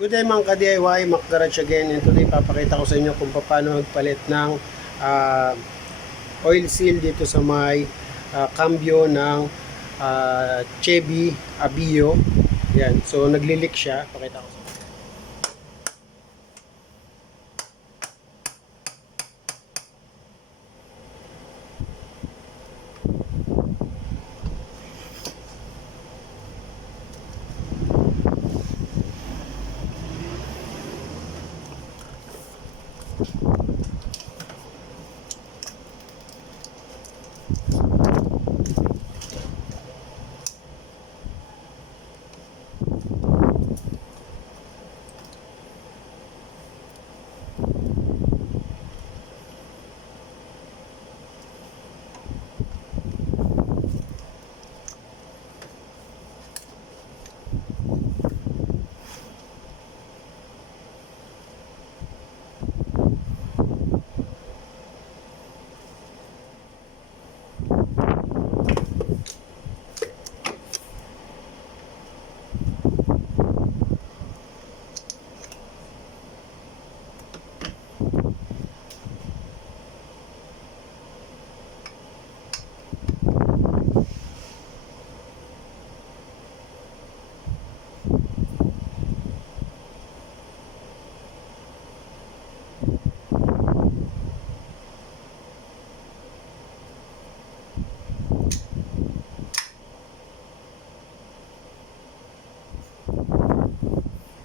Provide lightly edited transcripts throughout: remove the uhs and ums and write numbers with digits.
Good day mga ka-DIY, Mac Garage again, and today papakita ko sa inyo kung paano magpalit ng uh, oil seal dito sa may cambio ng Chevy Aveo. Yan, so nagli-leak siya, pakita ko sa inyo.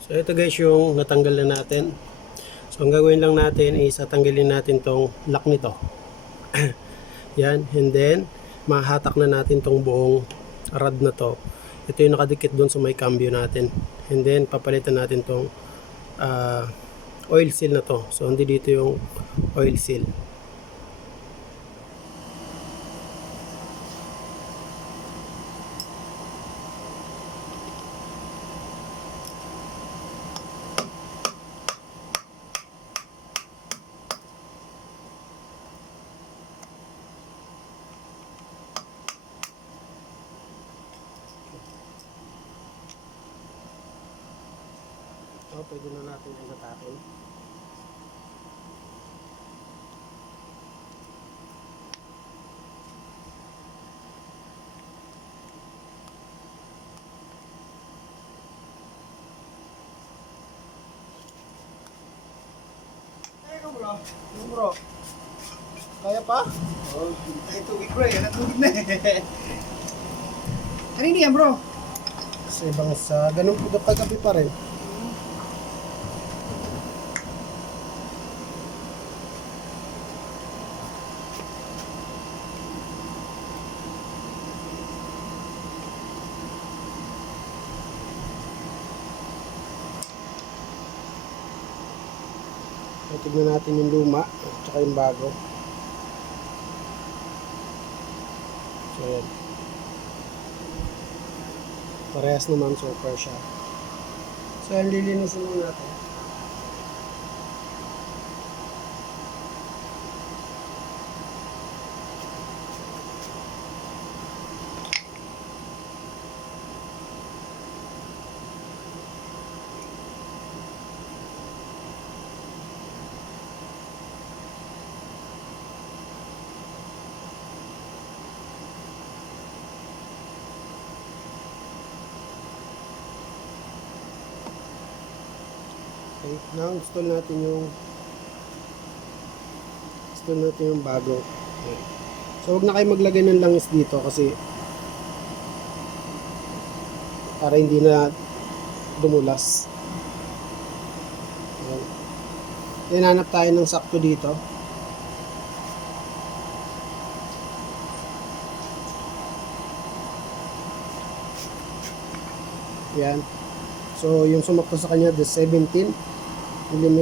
So ito guys yung natanggal na natin. So ang gagawin lang natin is tatanggalin natin tong lock nito. Yan, and then mahatak na natin tong buong rod na to. Ito yung nakadikit doon sa may cambio natin. And then papalitan natin tong oil seal na to. So hindi dito yung oil seal. So, pwede na natin yung hatakin. Teka bro. Ano bro? Kaya pa? Oh, ay tubig bro. Yan ang tubig na eh. Kanina yan bro? Kasi ibang sa ganun po kagabi pa rin. So, tignan natin yung luma at saka yung bago. So yan. Parehas naman, super siya. So yan, lilinisin lang natin. Okay, now install natin yung bago. Okay. So wag na kayo maglagay ng langis dito kasi para hindi na dumulas. Ayan. Then hanap tayo ng sakto dito. Yan. So yung sumakto sa kanya the 17 mm.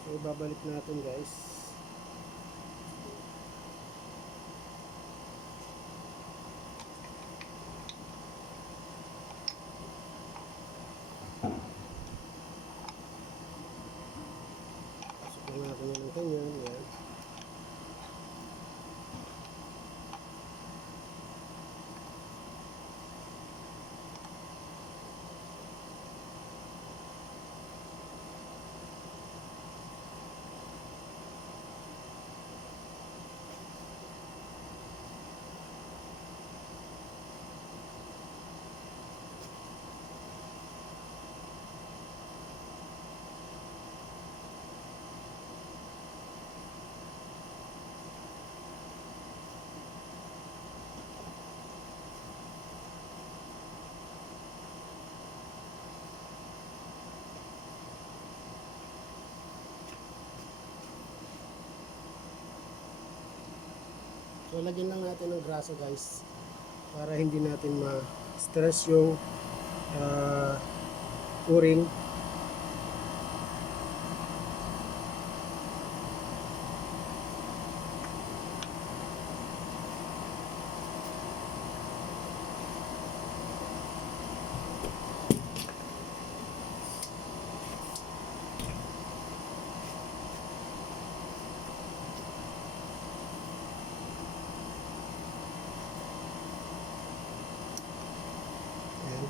So ibabalik natin guys. Pasok na natin yan ng ganyan. Yan. So lagyan lang natin ng graso guys para hindi natin ma-stress yung o-ring. Ayan.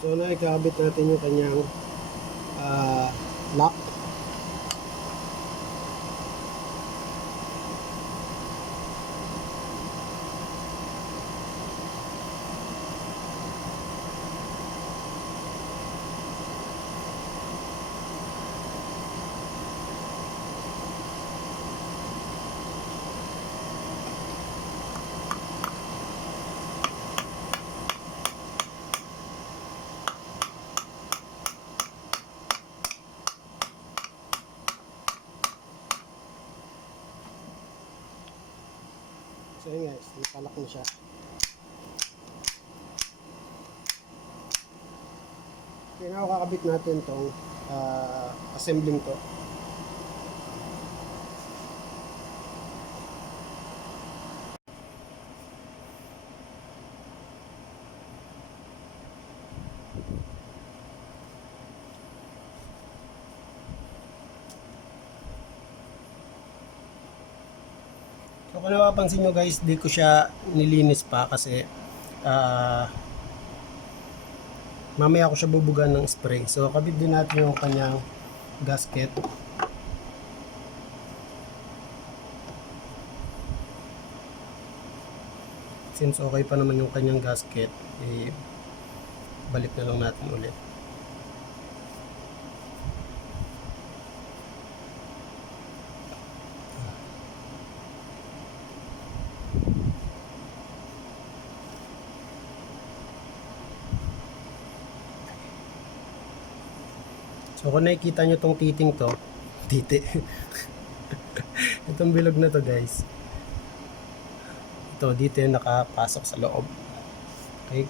So naikabit natin yung kanyang lock. So yun guys, nakalak na siya. Okay, now kakabit natin tong assembling to. So kung napapansin nyo guys, di ko siya nilinis pa kasi mamaya ko siya bubugan ng spray. So kabit din natin yung kanyang gasket. Since okay pa naman yung kanyang gasket, balik na lang natin ulit. So kung nakikita nyo tong titing to, titi. Itong bilog na to guys. Ito dito yung nakapasok sa loob. Okay.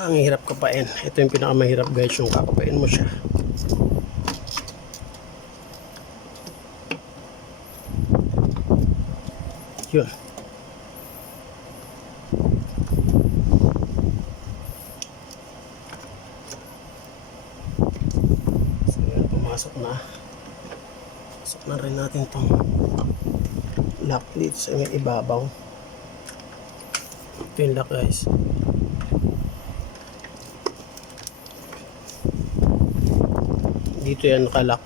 Ang hirap kapain. Ito yung pinakamahirap guys, yung kakapain mo siya. Yun. So yan, pumasok na. Pasok na rin natin itong lock dito sa may ibabaw. Ito yung lock guys. Dito yan nakalock.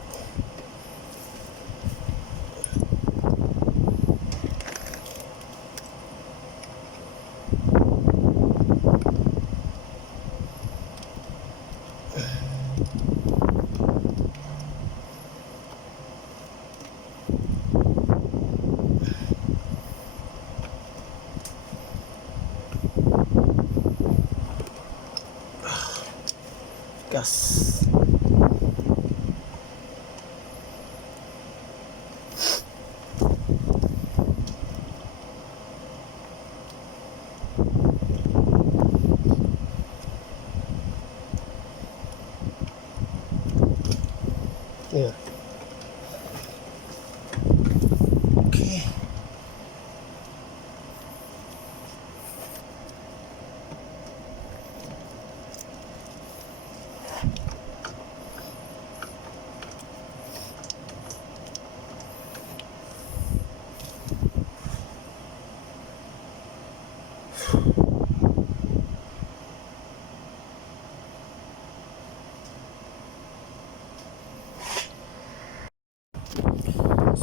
Gas. Yeah. Okay.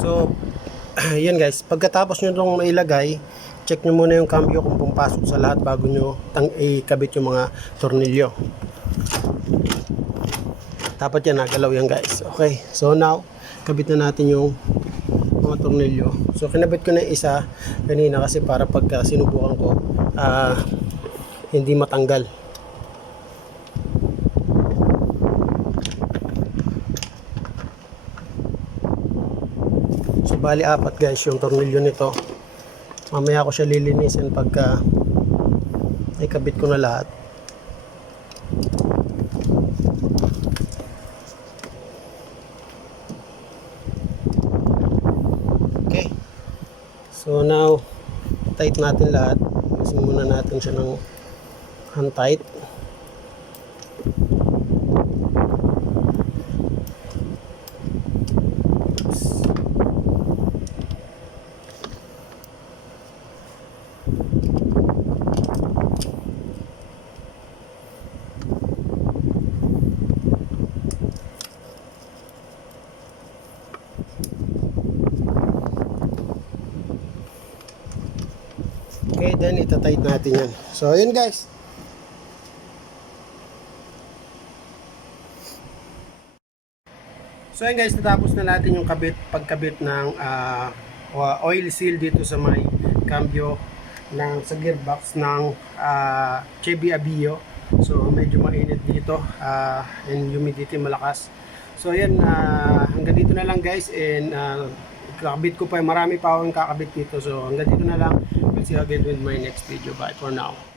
So, yan guys, pagkatapos nyo itong mailagay, check nyo muna yung cambio kung pumpasok sa lahat bago nyo ikabit yung mga tornilyo. Dapat yan, nagalaw yan guys. Okay, so now, kabit na natin yung mga tornilyo. So, kinabit ko na yung isa kanina kasi para pagka sinubukan ko, hindi matanggal. So bali apat guys yung tornilyo nito. Mamaya ko siya lilinisin pagka ikabit ko na lahat. Okay. So now tight natin lahat. Kasi muna natin siya ng hand tight. Okay, then itatight natin yan. So, yun guys. So, yun guys, natapos na natin yung pagkabit ng oil seal dito sa may cambio sa gearbox ng Chevy Aveo. So, medyo mainit dito and humidity malakas. So, yan, hanggang dito na lang guys, and kakabit ko pa, marami pa akong kakabit dito. So, hanggang dito na lang. We'll see you again with my next video. Bye for now.